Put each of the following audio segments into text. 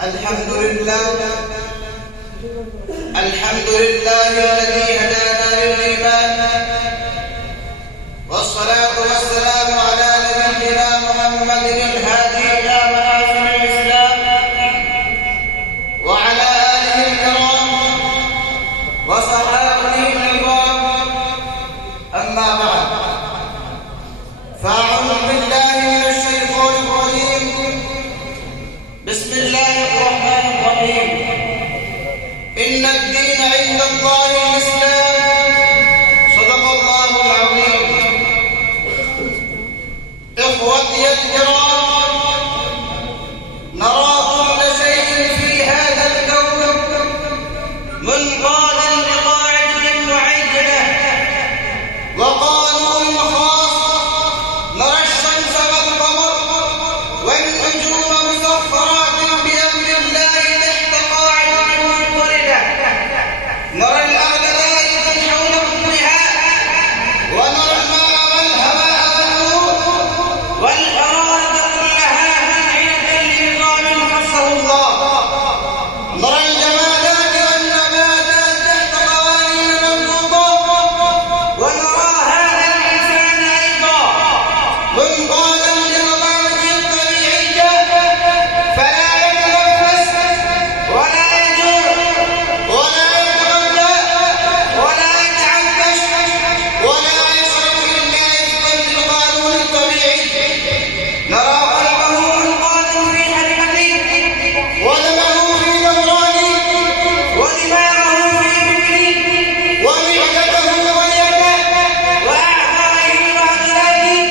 الحمد لله الذي هدانا للإيمان، والصلاة والسلام على نبينا محمد الهادي إلى منازل الإسلام وعلى آله الكرام وصحابته الكرام. أما بعد، فأعوذ بالله من الشيطان الرجيم. بسم الله الرحمن الرحيم. إن الدين عند الله الإسلام. صدق الله العظيم. إخوتي الكرام، نرى كل شيء في هذا الكون منقادا لقاعدة معينة وقانون خاص. نرى الشمس والقمر والنجوم مسخرات بأمر الله تحت قاعدة منفردة. نرى الأرض دائرة حول ظلها، ونرى الماء والهواء والنور والأراضي كلها منعية لنظام خصه الله. نرى الجمادات والنباتات تحت قوانين مضبوطة، ونرى هذا الإنسان أيضا منقادا لنظامه الطبيعية، فلا يتنفس ولا يجوع ولا يتغذى ولا يتعطش ولا يشرب إلا وفقا للقانون الطبيعي. نرى قلبه منقادا في حركته، ودمه في دورانه، ودماغه في فكره، ومعدته ويده، وأعضائه وعضلاته،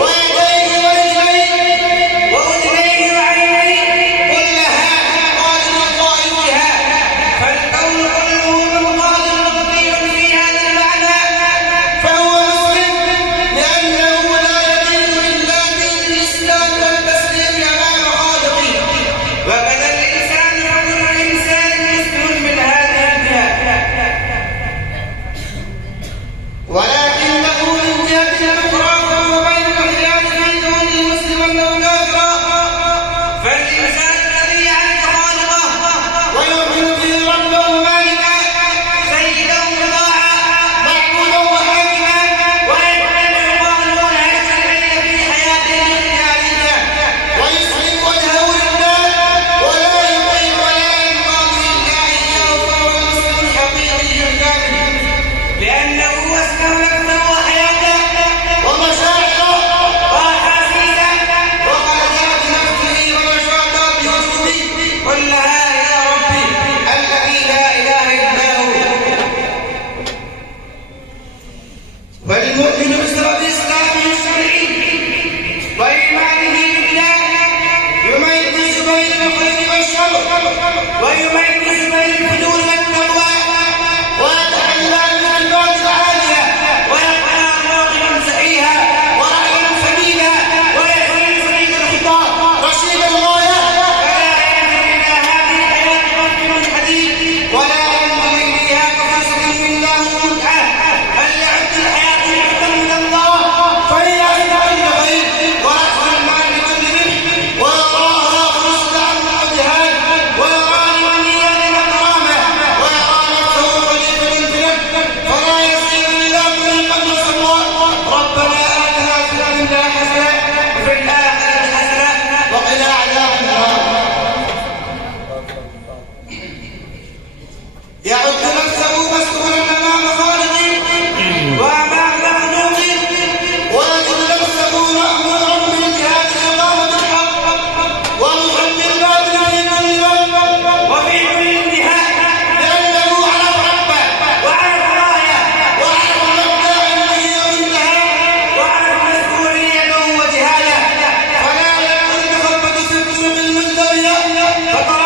ويديه ورجليه، وأذنيه وعينيه، كلها منقاد الله بها. فالكون كله منقاد مطيع في هذا المعنى، فهو مسلم لأنه لا يدين إلا دين الإسلام والتسليم أمام خالقه. وكذا الإنسان وكل إنسان مسلم من هذه الجهة، ولكنه من جهة أخرى فهو بين الخيار في كونه مسلما أو كافرا. فالإنسان الذي يعرف خالقه ويؤمن به ربه مالكا سيدا مطاعا معبودا وحاكما، ويتبع القانون الشرعي في حياته الاختيارية، ويسلم وجهه لله ولا يطيع ولا ينقاد إلا إياه، فهو المسلم الحقيقي الكامل، لأنه وسع نفسه وحياته ومشاعره وأحاسيسه وقدرات نفسه ونشاطه بوجوده كلها إلى ربي الذي لا إله إلا هو. فالمؤمن بسبب إسلامه الشرعي وإيمانه بالله يميز بين الخير والشر، ويميز بين الفجور والتقوى، ويتحلى بالصفات العالية، ويقنع موقفا سعيها ورأيا سديدا، ويحمل سعيد الخطاب رشيد الغاية، فلا ينظر إلى هذه الحياة بطن من حديد، ولا ينظر إليها كفسد من له متعة، بل يعد الحياة نعمة من الله، فهي عند الغيب ورأس المال بكل ربح، ويراها خلصت عن الجهاد، ويرى لمنيا للكرامة، ويرى نفسه خليفة في الأرض، فلا يسير إلا طريقا مسوى. ربنا آتنا في الدنيا حسنة وفي الآخرة حسنة وقنا عذاب النار. يعد نفسه مسؤولا أمام خالقه وأمام مخلوقه، ويجد نفسه مأمورا بالجهاد لإقامة الحق ومحب الباطل في كل يوم وفي كل انتهاء، لأنه عرف ربه وعرف رايه وعرف مبدأ علمه وانتهاء وعرف مسؤوليته وجهاده، فلا يكون يتخبط في الطرق المزدوية فترى